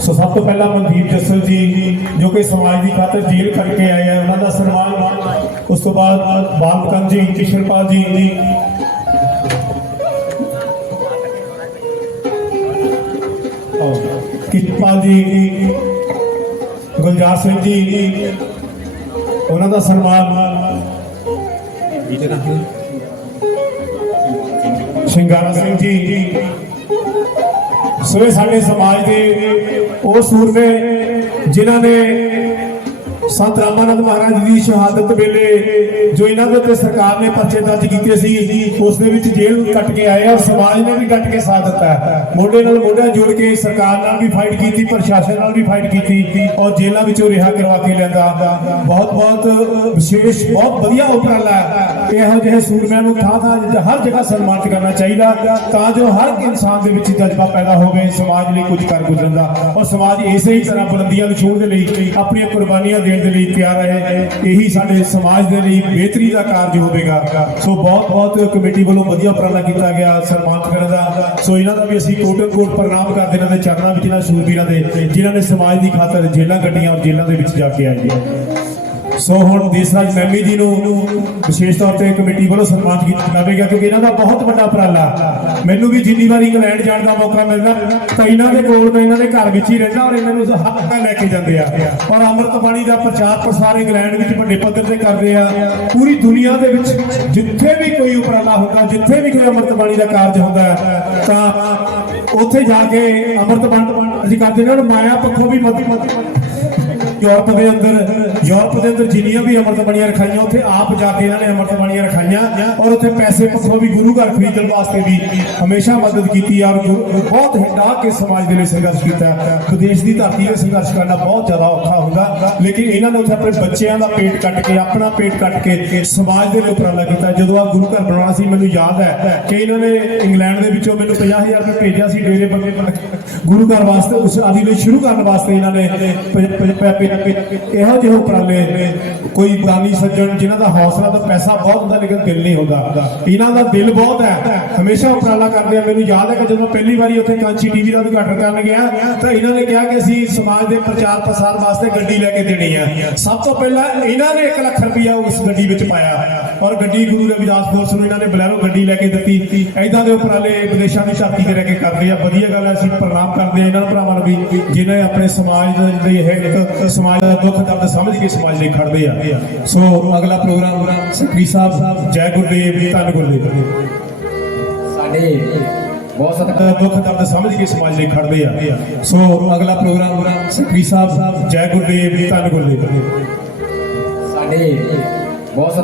ਸੋ ਸਭ ਤੋਂ ਪਹਿਲਾਂ ਮਨਦੀਪ ਜੱਸਲ ਜੀ, ਜੋ ਕਿ ਸਮਾਜ ਦੀ ਖਾਤਰ ਜੇਲ੍ਹ ਕੱਟ ਕੇ ਆਏ ਆ, ਉਹਨਾਂ ਦਾ ਸਨਮਾਨ ਉਸ ਤੋਂ ਬਾਅਦ ਬਾਲਕਨ ਜੀ, ਕਿਸ਼ਨਪਾਲ ਜੀ। ਕਿਸ਼ਨਪਾਲ ਜੀ, ਗੁਲਜ਼ਾਰ ਸਿੰਘ ਜੀ, ਉਹਨਾਂ ਦਾ ਸਨਮਾਨ ਸ਼ਿੰਗਾਰਾ ਸਿੰਘ ਜੀ। ਸਵੇ ਸਾਡੇ ਸਮਾਜ ਦੇ ਉਹ ਸੂਰਮੇ ਜਿਨ੍ਹਾਂ ਨੇ ਸੰਤ ਰਾਮਾਨੰਦ ਮਹਾਰਾਜ ਦੀ ਸ਼ਹਾਦਤ ਵੇਲੇ ਜੋ ਇਹਨਾਂ ਦੇ ਉੱਤੇ ਸਰਕਾਰ ਨੇ ਪਰਚੇ ਦਰਜ ਕੀਤੇ ਸੀ, ਉਸ ਦੇ ਵਿੱਚ ਜੇਲ੍ਹ ਕੱਟ ਕੇ ਆਏ ਔਰ ਸਮਾਜ ਨੇ ਵੀ ਕੱਟ ਕੇ ਸਾਥ ਦਿੱਤਾ ਮੋਢੇ ਨਾਲ ਮੋਢਾ ਜੋੜ ਕੇ ਸਰਕਾਰ ਨਾਲ ਵੀ ਫਾਈਟ ਕੀਤੀ, ਪ੍ਰਸ਼ਾਸਨ ਨਾਲ ਵੀ ਫਾਈਟ ਕੀਤੀ ਔਰ ਜੇਲ੍ਹਾਂ ਵਿੱਚੋਂ ਰਿਹਾ ਕਰਵਾ ਕੇ ਲਿਆਂਦਾ। ਬਹੁਤ ਬਹੁਤ ਵਿਸ਼ੇਸ਼, ਬਹੁਤ ਵਧੀਆ ਉਪਰਾਲਾ ਇਹੋ ਜਿਹੇ ਸੂਰਮਿਆਂ ਨੂੰ ਥਾਂ ਥਾਂ ਹਰ ਜਗ੍ਹਾ ਸਨਮਾਨਿਤ ਕਰਨਾ ਚਾਹੀਦਾ, ਤਾਂ ਜੋ ਹਰ ਇੱਕ ਇਨਸਾਨ ਦੇ ਵਿੱਚ ਜਜ਼ਬਾ ਪੈਦਾ ਹੋਵੇ, ਸਮਾਜ ਲਈ ਕੁਝ ਕਰ ਗੁਜ਼ਰਨ ਦਾ। ਔਰ ਸਮਾਜ ਇਸੇ ਹੀ ਤਰ੍ਹਾਂ ਬੁਲੰਦੀਆਂ ਨੂੰ ਛੂਹਣ ਦੇ ਲਈ ਆਪਣੀਆਂ ਕੁਰਬਾਨੀਆਂ ਦੇਣ ਦੇ ਲਈ ਤਿਆਰ ਹੈ ਇਹੀ ਸਾਡੇ ਸਮਾਜ ਦੇ ਲਈ ਬਿਹਤਰੀ ਦਾ ਕਾਰਜ ਹੋਵੇਗਾ। ਸੋ ਬਹੁਤ ਬਹੁਤ ਕਮੇਟੀ ਵੱਲੋਂ ਵਧੀਆ ਉਪਰਾਲਾ ਕੀਤਾ ਗਿਆ ਸਨਮਾਨਿਤ ਕਰਨ ਦਾ। ਸੋ ਇਹਨਾਂ ਦਾ ਵੀ ਅਸੀਂ ਕੋਟਨ ਕੋਟ ਪ੍ਰਣਾਮ ਕਰਦੇ ਇਹਨਾਂ ਦੇ ਚਰਨਾਂ ਵਿੱਚ ਇਹਨਾਂ ਸੂਰਬੀਰਾਂ ਦੇ, ਜਿਨ੍ਹਾਂ ਨੇ ਸਮਾਜ ਦੀ ਖਾਤਰ ਜੇਲਾਂ ਕੱਟੀਆਂ ਔਰ ਜੇਲ੍ਹਾਂ ਦੇ ਵਿੱਚ ਜਾ ਕੇ ਆਏ ਨੇ। ਸੋ ਹੁਣ ਦੇਸਰਾਜ ਮੈਮੀ ਜੀ ਨੂੰ ਵਿਸ਼ੇਸ਼ ਤੌਰ ਤੇ ਕਮੇਟੀ ਵੱਲੋਂ ਸਨਮਾਨਿਤ ਕੀਤਾ ਜਾਵੇਗਾ ਕਿਉਂਕਿ ਇਹਨਾਂ ਦਾ ਬਹੁਤ ਵੱਡਾ ਉਪਰਾਲਾ। ਮੈਨੂੰ ਵੀ ਜਿੰਨੀ ਵਾਰੀ ਇੰਗਲੈਂਡ ਜਾਣ ਦਾ ਮੌਕਾ ਮਿਲਦਾ, ਤਾਂ ਇਹਨਾਂ ਦੇ ਕੋਲ ਤਾਂ ਇਹਨਾਂ ਦੇ ਘਰ ਵਿੱਚ ਹੀ ਰਹਿੰਦਾ ਔਰ ਇਹਨਾਂ ਨੂੰ ਹੱਥ ਲੈ ਕੇ ਜਾਂਦੇ ਆ। ਔਰ ਅੰਮ੍ਰਿਤ ਬਾਣੀ ਦਾ ਪ੍ਰਚਾਰ ਪ੍ਰਸਾਰ ਇੰਗਲੈਂਡ ਵਿੱਚ ਵੱਡੇ ਪੱਧਰ ਤੇ ਕਰਦੇ ਆ। ਪੂਰੀ ਦੁਨੀਆ ਦੇ ਵਿੱਚ ਜਿੱਥੇ ਵੀ ਕੋਈ ਉਪਰਾਲਾ ਹੁੰਦਾ, ਜਿੱਥੇ ਵੀ ਕੋਈ ਅੰਮ੍ਰਿਤ ਬਾਣੀ ਦਾ ਕਾਰਜ ਹੁੰਦਾ, ਤਾਂ ਉੱਥੇ ਜਾ ਕੇ ਅੰਮ੍ਰਿਤ ਬਾਣੀ ਅਸੀਂ ਕਰਦੇ ਨੇ ਔਰ ਮਾਇਆ ਪੱਖੋਂ ਵੀ ਮਤੀ ਯੂਰਪ ਦੇ ਅੰਦਰ, ਯੂਰਪ ਦੇ ਅੰਦਰ ਜਿੰਨੀਆਂ ਵੀ ਅੰਮ੍ਰਿਤ ਬਾਣੀਆਂ ਰਖਾਈਆਂ, ਉੱਥੇ ਆਪ ਜਾ ਕੇ ਇਹਨਾਂ ਨੇ ਅੰਮ੍ਰਿਤ ਬਾਣੀਆਂ ਰਖਾਈਆਂ ਔਰ ਉੱਥੇ ਪੈਸੇ ਪੱਖੋਂ ਵੀ ਗੁਰੂ ਘਰ ਖਰੀਦਣ ਵਾਸਤੇ ਵੀ ਹਮੇਸ਼ਾ ਮਦਦ ਕੀਤੀ ਔਰ ਬਹੁਤ ਹਿੰਡਾ ਕੇ ਸਮਾਜ ਦੇ ਲਈ ਸੰਘਰਸ਼ ਕੀਤਾ। ਵਿਦੇਸ਼ ਦੀ ਧਰਤੀ 'ਤੇ ਸੰਘਰਸ਼ ਕਰਨਾ ਬਹੁਤ ਜ਼ਿਆਦਾ ਔਖਾ ਹੁੰਦਾ। ਲੇਕਿਨ ਇਹਨਾਂ ਨੇ ਉੱਥੇ ਆਪਣੇ ਬੱਚਿਆਂ ਦਾ ਪੇਟ ਕੱਟ ਕੇ, ਆਪਣਾ ਪੇਟ ਕੱਟ ਕੇ ਸਮਾਜ ਦੇ ਲਈ ਉਪਰਾਲਾ ਕੀਤਾ। ਜਦੋਂ ਆ ਗੁਰੂ ਘਰ ਬਣਾਉਣਾ ਸੀ, ਮੈਨੂੰ ਯਾਦ ਹੈ ਕਿ ਇਹਨਾਂ ਨੇ ਇੰਗਲੈਂਡ ਦੇ ਵਿੱਚੋਂ ਮੈਨੂੰ 50000 ਰੁਪਏ ਭੇਜਿਆ ਸੀ ਡੇਰੇ ਬੰਦੇ ਗੁਰੂ ਘਰ ਵਾਸਤੇ, ਉਸ ਆਦਿ ਲਈ ਸ਼ੁਰੂ ਕਰਨ ਵਾਸਤੇ ਇਹਨਾਂ ਨੇ ਇਹੋ ਜਿਹੇ ਉਪਰਾਲੇ, ਕੋਈ ਦਾਨੀ ਸੱਜਣ ਜਿਨ੍ਹਾਂ ਦਾ ਹੌਸਲਾ ਤਾਂ ਪੈਸਾ ਬਹੁਤ ਹੁੰਦਾ, ਲੇਕਿਨ ਦਿਲ ਨਹੀਂ ਹੁੰਦਾ। ਇਹਨਾਂ ਦਾ ਦਿਲ ਬਹੁਤ ਹੈ, ਹਮੇਸ਼ਾ ਉਪਰਾਲਾ ਕਰਦੇ ਆ। ਮੈਨੂੰ ਯਾਦ ਹੈ ਕਿ ਜਦੋਂ ਪਹਿਲੀ ਵਾਰੀ ਉੱਥੇ ਕਾਂਚੀ ਟੀਵੀ ਦਾ ਉਦਘਾਟਨ ਕਰਨ ਗਿਆ, ਤਾਂ ਇਹਨਾਂ ਨੇ ਕਿਹਾ ਕਿ ਅਸੀਂ ਸਮਾਜ ਦੇ ਪ੍ਰਚਾਰ ਪ੍ਰਸਾਰ ਵਾਸਤੇ ਗੱਡੀ ਲੈ ਕੇ ਦੇਣੀ ਆ। ਸਭ ਤੋਂ ਪਹਿਲਾਂ ਇਹਨਾਂ ਨੇ 1 ਲੱਖ ਰੁਪਇਆ ਉਸ ਗੱਡੀ ਵਿੱਚ ਪਾਇਆ। ਔਰ ਗੱਡੀ ਗੁਰੂ ਰਵਿਦਾਸ ਫੋਰਸ ਨੂੰ ਇਹਨਾਂ ਨੇ ਬਲੈਰੋ ਗੱਡੀ ਲੈ ਕੇ ਦਿੱਤੀ। ਐਦਾਂ ਦੇ ਉਪਰਾਲੇ ਵਿਦੇਸ਼ਾਂ ਦੀ ਧਰਤੀ ਤੇ ਰਹਿ ਕੇ ਕਰਦੇ ਆ। ਵਧੀਆ ਗੱਲ ਹੈ ਅਸੀਂ ਪ੍ਰਣਾਮ ਕਰਦੇ ਆ ਇਹਨਾਂ ਭਰਾਵਾਂ ਨੂੰ ਵੀ, ਜਿਨ੍ਹਾਂ ਆਪਣੇ ਸਮਾਜ ਦੇ ਇੱਕ ਸਮਾਜ ਦਾ ਦੁੱਖ ਦਰਦ ਸਮਝ ਕੇ ਸਮਾਜ ਲਈ ਖੜਦੇ ਆ। ਸੋ ਅਗਲਾ ਪ੍ਰੋਗਰਾਮ ਸਕਰੀ ਸਾਹਿਬ ਜੈ ਗੁਰਦੇਵ, ਧੰਨ ਗੁਰਦੇਵ। ਸਾਡੇ ਬਹੁਤ ਸਤਿਕਾਰ ਦੁੱਖ ਦਰਦ ਸਮਝ ਕੇ ਸਮਾਜ ਲਈ ਖੜਦੇ ਆ। ਸੋ ਅਗਲਾ ਪ੍ਰੋਗਰਾਮ ਸਕਰੀ ਸਾਹਿਬ, ਜੈ ਗੁਰਦੇਵ, ਧੰਨ ਗੁਰਦੇਵ। ਸਾਡੇ ਬਹੁਤ